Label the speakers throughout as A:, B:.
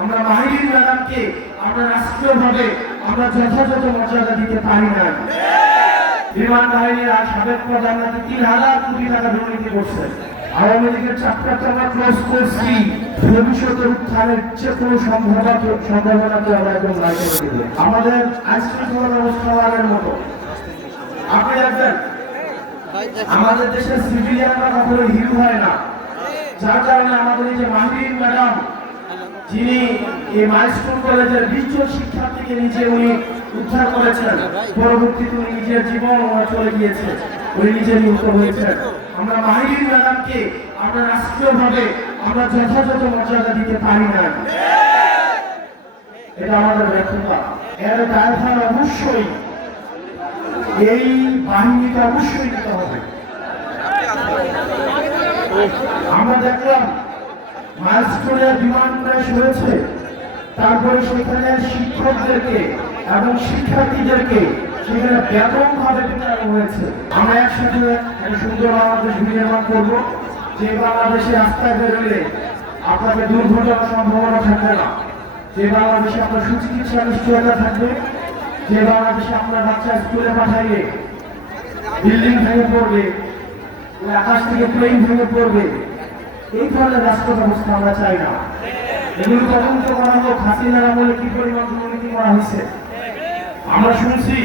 A: আমরা মাহির ম্যাডামকে আমরা রাষ্ট্রীয়ভাবে আমরা যথাযথ মর্যাদা দিতে পারি না। বিমান বাহিনীর সাবেক তিন হাজার কোটি টাকা দুর্নীতি করছে। আওয়ামী লীগের করছি। উত্থানের যে কোনো সম্ভাবনা সম্ভাবনাকে আমরা একদম দেবো। আমাদের আইনশৃঙ্খলা ব্যবস্থা আগের মতো। আপনি দেখবেন আমাদের দেশের সিভিলিয়ানরা কখনো হিরো হয় না। যার কারণে আমাদের এই যে মাহিরিন ম্যাডাম যিনি এই মাইস্কুল কলেজের বিশ শিক্ষার্থীকে নিজে উনি উদ্ধার করেছেন, পরবর্তীতে উনি নিজের জীবন চলে গিয়েছে, উনি নিজে নিহত হয়েছেন। আমরা মাহিরিন ম্যাডামকে আমরা রাষ্ট্রীয়ভাবে আমরা যথাযথ মর্যাদা দিতে পারি না। এটা আমাদের ব্যর্থতা। এর দায়ভার অবশ্যই, এই বাহিনীকে অবশ্যই নিতে হবে। আমরা দেখলাম মাইলস্টোনের বিমান ক্র্যাশ হয়েছে। তারপরে সেখানে শিক্ষকদেরকে এবং শিক্ষার্থীদেরকে সেখানে ব্যাপকভাবে বিতরণ হয়েছে। আমরা একসাথে সুন্দর বাংলাদেশ বিনির্মাণ করব, যে বাংলাদেশে রাস্তায় বেরোলে আপনাদের দুর্ঘটনার সম্ভাবনা থাকবে না। যে বাংলাদেশে আপনার সুচিকিৎসা নিশ্চয়তা থাকবে, যে বাংলাদেশে আপনার বাচ্চা স্কুলে পাঠাইলে বিল্ডিং ভেঙে পড়বে, আকাশ থেকে প্লেন ভেঙে পড়বে এই ধরনের রাষ্ট্র ব্যবস্থা আমরা চাই না। এগুলো তদন্ত করা হোক, হাসিনার আমলে কি পরিমাণ দুর্নীতি করা হয়েছে? আমরা শুনছি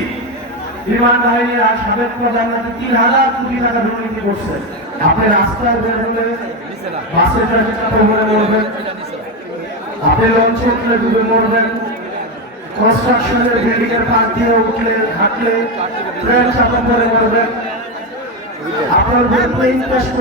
A: বিমান বাহিনীর আর সাবেক প্রধানমন্ত্রী তিন হাজার কোটি টাকা দুর্নীতি করছে। আপনি রাস্তায় বের হলে বাসে চাপে মরবেন আপনি লঞ্চে উঠলে ডুবে মরবেন। কনস্ট্রাকশনের বিল্ডিং এর পাশ দিয়ে উঠলে, হাঁটলে ট্রেন চাপা পরে মরবেন। আপনার ব্রেন ইনভেস্ট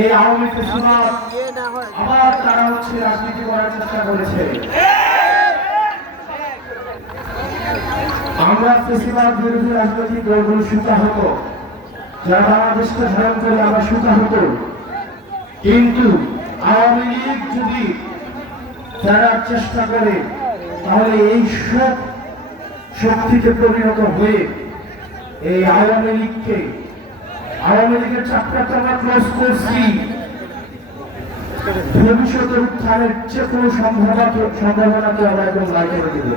A: এই আওয়ামী লীগ আবার তারা হচ্ছে রাজনীতি করার চেষ্টা করেছে। আমরা ফেসিবাদ বিরোধী রাজনৈতিক দলগুলো সুতা হতো। যারা বাংলাদেশকে ধারণ করে আমরা সুতা হতো। কিন্তু আওয়ামী লীগ যদি ফেরার চেষ্টা করে, তাহলে এই সব শক্তিতে পরিণত হয়ে এই আওয়ামী লীগকে, আওয়ামী লীগের চাপটাকে আমরা ক্লোজ করছি। ভবিষ্যতের উত্থানের যে কোনো সম্ভাবনা সম্ভাবনাকে আমরা একদম নাই করে দেবো।